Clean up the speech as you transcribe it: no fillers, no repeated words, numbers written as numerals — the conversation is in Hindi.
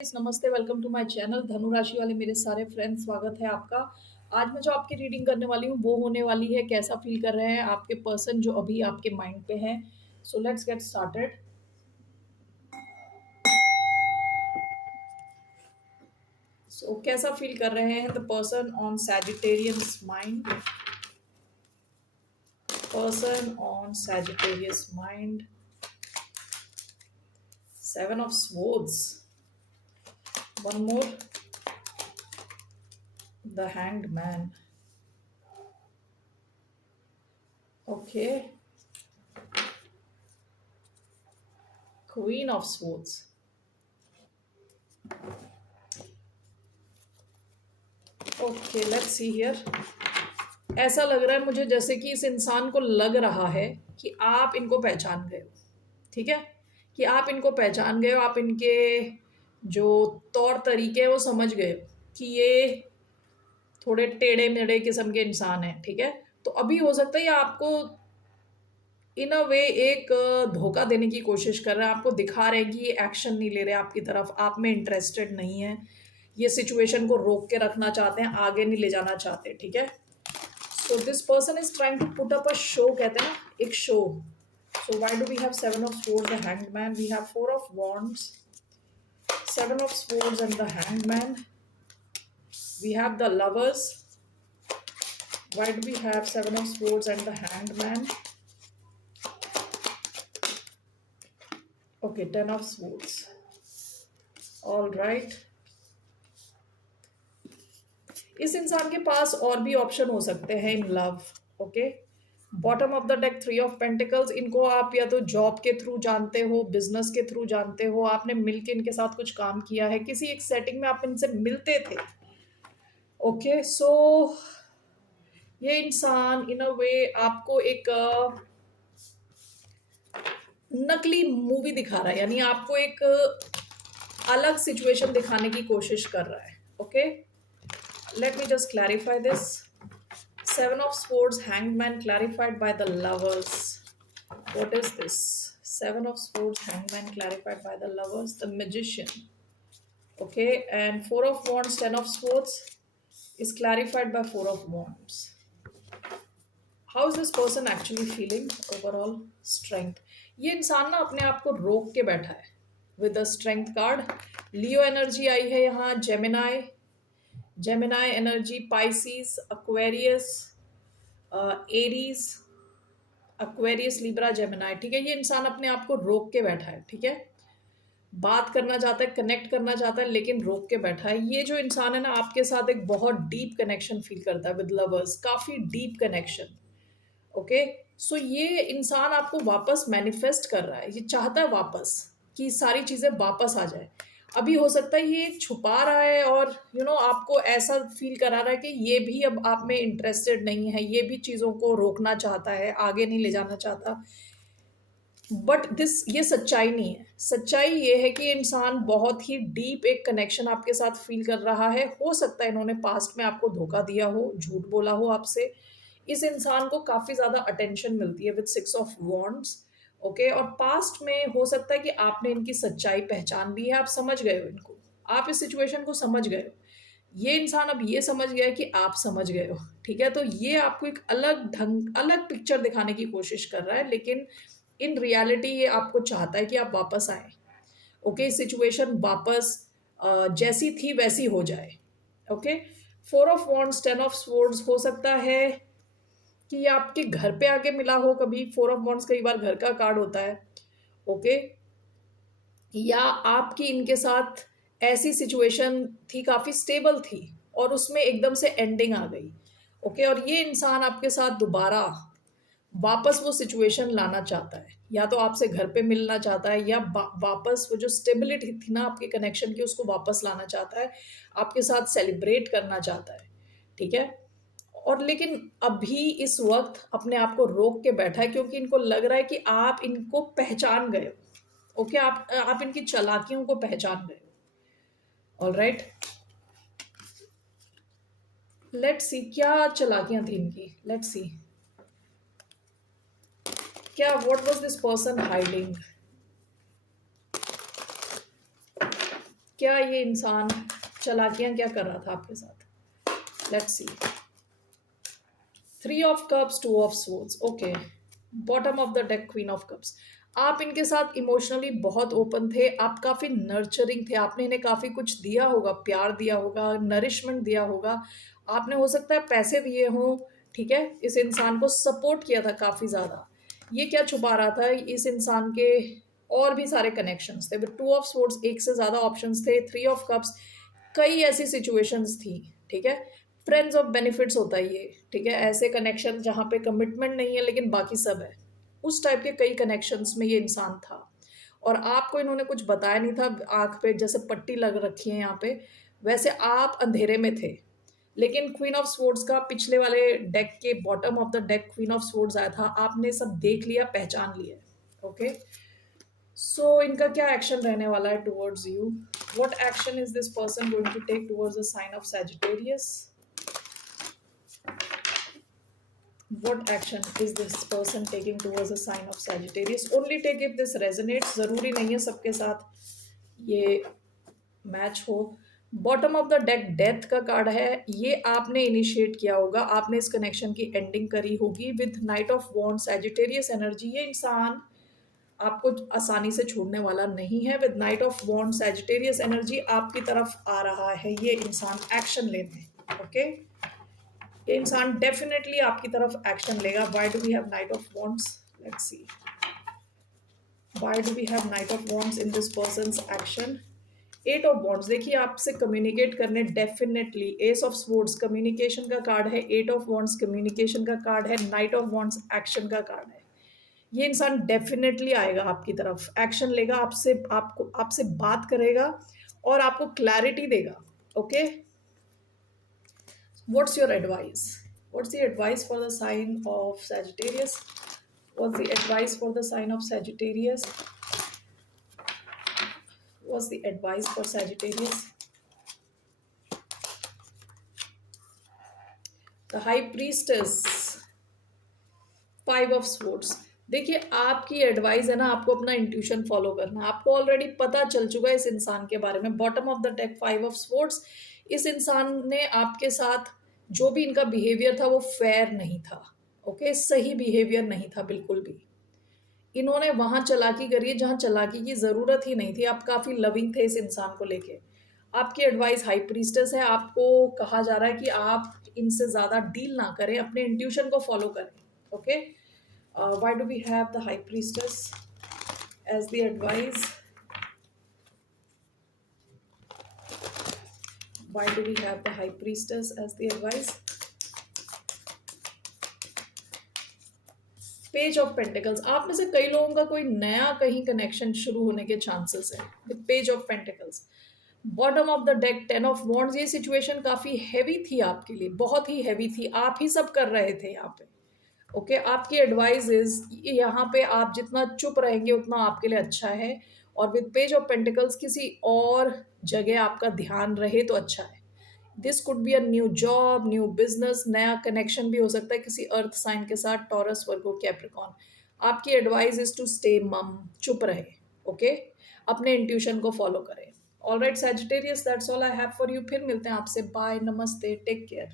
नमस्ते, वेलकम टू माय चैनल धनु राशि वाले मेरे सारे फ्रेंड्स, स्वागत है आपका। आज मैं जो आपकी रीडिंग करने वाली हूँ वो होने वाली है कैसा फील कर रहे हैं आपके पर्सन जो अभी आपके माइंड पे है। So let's get started. So कैसा फील कर रहे हैं the person on Sagittarius mind. Person on Sagittarius mind. Seven of swords, one more, the hanged man. Okay, queen of swords. Okay, let's see here. ऐसा लग रहा है मुझे जैसे कि इस इंसान को लग रहा है कि आप इनको पहचान गए हो। ठीक है, कि आप इनको पहचान गए हो, आप इनके जो तौर तरीके हैं वो समझ गए हो कि ये थोड़े टेढ़े मेढ़े किस्म के इंसान हैं। ठीक है, तो अभी हो सकता है ये आपको इन अ वे एक धोखा देने की कोशिश कर रहे हैं। आपको दिखा रहे हैं कि ये एक्शन नहीं ले रहे आपकी तरफ, आप में इंटरेस्टेड नहीं है, ये सिचुएशन को रोक के रखना चाहते हैं, आगे नहीं ले जाना चाहते। ठीक है, so this person is trying to put up a show, कहते हैं ना, एक show. So why do we have seven of swords, the hanged man? We have four of wands, seven of swords and the hanged man. We have the lovers. Why do we have seven of swords and the hanged man? Okay, ten of swords. All right. इस इंसान के पास और भी ऑप्शन हो सकते हैं in love. Okay, bottom of the deck three of pentacles. इनको आप या तो जॉब के थ्रू जानते हो, बिजनेस के थ्रू जानते हो, आपने मिलके इनके साथ कुछ काम किया है, किसी एक सेटिंग में आप इनसे मिलते थे। ओके, सो ये इंसान इन अ वे आपको एक नकली मूवी दिखा रहा है, यानी आपको एक अलग सिचुएशन दिखाने की कोशिश कर रहा है। Okay, let me just clarify this. Seven of swords, hanged man, clarified by the lovers. What is this? Seven of swords, hanged man, clarified by the lovers, the magician. Okay, and four of wands, ten of swords is clarified by four of wands. How is this person actually feeling? Overall strength. ये इंसान ना अपने आप को रोक के बैठा है with the strength card. Leo energy आई है यहाँ, Gemini, Gemini energy, Pisces, Aquarius, Aries, Aquarius, Libra, Gemini. ठीक है, ये इंसान अपने आप को रोक के बैठा है। ठीक है, बात करना चाहता है, कनेक्ट करना चाहता है, लेकिन रोक के बैठा है। ये जो इंसान है ना आपके साथ एक बहुत डीप कनेक्शन फील करता है विद लवर्स, काफ़ी डीप कनेक्शन। ओके, सो ये इंसान आपको वापस मैनिफेस्ट कर रहा है, ये चाहता है वापस कि सारी चीज़ें वापस आ जाए। अभी हो सकता है ये छुपा रहा है और आपको ऐसा फील करा रहा है कि ये भी अब आप में इंटरेस्टेड नहीं है, ये भी चीज़ों को रोकना चाहता है, आगे नहीं ले जाना चाहता। बट ये सच्चाई नहीं है। सच्चाई ये है कि ये इंसान बहुत ही डीप एक कनेक्शन आपके साथ फील कर रहा है। हो सकता है इन्होंने पास्ट में आपको धोखा दिया हो, झूठ बोला हो आपसे। इस इंसान को काफ़ी ज़्यादा अटेंशन मिलती है with six of wands. Okay, और पास्ट में हो सकता है कि आपने इनकी सच्चाई पहचान ली है, आप समझ गए हो इनको, आप इस सिचुएशन को समझ गए हो। ये इंसान अब ये समझ गया है कि आप समझ गए हो। ठीक है, तो ये आपको एक अलग पिक्चर दिखाने की कोशिश कर रहा है, लेकिन इन रियलिटी ये आपको चाहता है कि आप वापस आए। ओके, सिचुएशन वापस जैसी थी वैसी हो जाए। Okay, four of wands, ten of swords, हो सकता है कि ये आपके घर पे आके मिला हो कभी। फोर ऑफ वॉन्ड्स कई बार घर का कार्ड होता है। ओके, या आपकी इनके साथ ऐसी सिचुएशन थी, काफ़ी स्टेबल थी, और उसमें एकदम से एंडिंग आ गई। ओके, और ये इंसान आपके साथ दोबारा वापस वो सिचुएशन लाना चाहता है, या तो आपसे घर पे मिलना चाहता है, या वापस वो जो स्टेबिलिटी थी ना आपके कनेक्शन की उसको वापस लाना चाहता है, आपके साथ सेलिब्रेट करना चाहता है। ठीक है, और लेकिन अभी इस वक्त अपने आप को रोक के बैठा है क्योंकि इनको लग रहा है कि आप इनको पहचान गए हो। ओके, आप इनकी चालाकियों को पहचान गए हो। ऑल राइट, लेट्स सी क्या चालाकियां थी इनकी। लेट्स सी क्या, what was this person hiding. क्या ये इंसान चालाकियां क्या कर रहा था आपके साथ? Let's see. 3 of Cups, 2 of Swords, okay. Bottom of the deck, queen of cups. आप इनके साथ इमोशनली बहुत ओपन थे, आप काफ़ी नर्चरिंग थे, आपने इन्हें काफ़ी कुछ दिया होगा, प्यार दिया होगा, नरिशमेंट दिया होगा, आपने हो सकता है पैसे दिए हों, ठीक है? इस इंसान को सपोर्ट किया था काफ़ी ज़्यादा। ये क्या छुपा रहा था इस इंसान के? और भी सारे कनेक्शंस थे। 2 of Swords, एक से ज़्यादा ऑप्शंस थे। 3 of Cups, कई ऐसी सिचुएशंस थी, ठीक है? फ्रेंड्स ऑफ बेनिफिट्स होता है ये, ठीक है? ऐसे कनेक्शन जहाँ पे कमिटमेंट नहीं है लेकिन बाकी सब है, उस टाइप के कई कनेक्शंस में ये इंसान था। और आपको इन्होंने कुछ बताया नहीं था। आंख पे जैसे पट्टी लग रखी है यहाँ पे, वैसे आप अंधेरे में थे। लेकिन क्वीन ऑफ स्वॉर्ड्स का पिछले वाले डेक के bottom of the deck queen of swords आया था, आपने सब देख लिया, पहचान लिया। ओके, सो इनका क्या एक्शन रहने वाला है towards you? What action is this person going to take towards the sign of Sagittarius? What action is this person taking towards a sign of Sagittarius? Only take if this resonates. जरूरी नहीं है सबके साथ ये मैच हो। Bottom of the deck death का कार्ड है। ये आपने इनिशिएट किया होगा, आपने इस कनेक्शन की एंडिंग करी होगी with knight of wands, Sagittarius energy. ये इंसान आपको आसानी से छोड़ने वाला नहीं है। With knight of wands, Sagittarius energy आपकी तरफ आ रहा है ये इंसान एक्शन लेने। ओके, ये इंसान डेफिनेटली आपकी तरफ एक्शन लेगा। Why do we have knight of wands? Let's see, why do we have knight of wands in this person's action? 8 of Wands, देखिए आपसे कम्युनिकेट करने definitely. Ace of swords communication का कार्ड है, 8 of Wands कम्युनिकेशन का कार्ड है, नाइट ऑफ वॉन्ड्स एक्शन का कार्ड है। ये इंसान डेफिनेटली आएगा आपकी तरफ, एक्शन लेगा, आपसे बात करेगा और आपको क्लैरिटी देगा। Okay, what's your advice? What's the advice for the sign of Sagittarius? What's the advice for the sign of Sagittarius? What's the advice for Sagittarius? The High Priestess, 5 of Swords। देखिए आपकी एडवाइस है ना, आपको अपना इंट्यूशन फॉलो करना है। आपको ऑलरेडी पता चल चुका है इस इंसान के बारे में। Bottom of the deck 5 of Swords, इस इंसान ने आपके साथ जो भी इनका बिहेवियर था वो फेयर नहीं था। ओके, सही बिहेवियर नहीं था बिल्कुल भी। इन्होंने वहां चालाकी करी है जहां चालाकी की जरूरत ही नहीं थी। आप काफी लविंग थे इस इंसान को लेके। आपकी एडवाइस हाई प्रीस्टेस है, आपको कहा जा रहा है कि आप इनसे ज्यादा डील ना करें, अपने इंट्यूशन को फॉलो करें। Okay, why do we have the high priestess as the advice? Why do we have the high priestess as the advice? Page of pentacles, आप में से कई लोगों का कोई नया कहीं कनेक्शन शुरू होने के चांसेस है with page of pentacles. Bottom of the deck 10 of Wands, ये सिचुएशन काफी हैवी थी आपके लिए, बहुत ही हैवी थी। आप ही सब कर रहे थे यहाँ पे। ओके, आपकी एडवाइस इज यहाँ पे आप जितना चुप रहेंगे उतना आपके लिए अच्छा है। और विद पेज ऑफ पेंटिकल्स किसी और जगह आपका ध्यान रहे तो अच्छा है। This could be a new job, new business, नया कनेक्शन भी हो सकता है किसी अर्थ साइन के साथ, टॉरस, वर्गो, कैप्रिकॉन। आपकी एडवाइस इज टू स्टे मम, चुप रहे। ओके, अपने इंट्यूशन को फॉलो करें। Alright Sagittarius, that's all I have for you. फिर मिलते हैं आपसे। बाय, नमस्ते, टेक केयर।